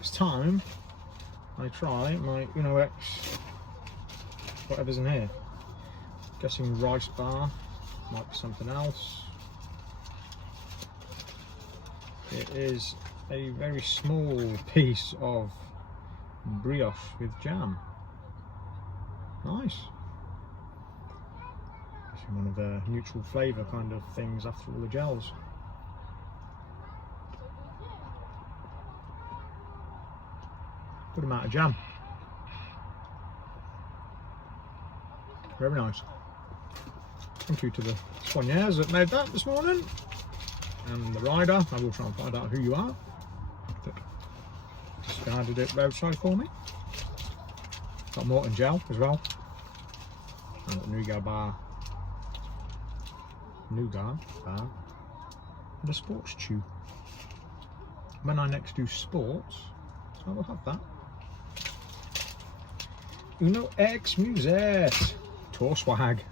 it's time I try my Uno X, whatever's in here. Guessing rice bar, might be something else. It is a very small piece of brioche with jam. Nice. One of the neutral flavour kind of things after all the gels. Good amount of jam. Very nice. Thank you to the soigneurs that made that this morning. And the rider, I will try and find out who you are, that discarded it roadside for me. Got Morton gel as well. And the nougat bar. Nougat bar. And a sports chew. When I next do sports, I will have that. Uno X Musette. Tour swag.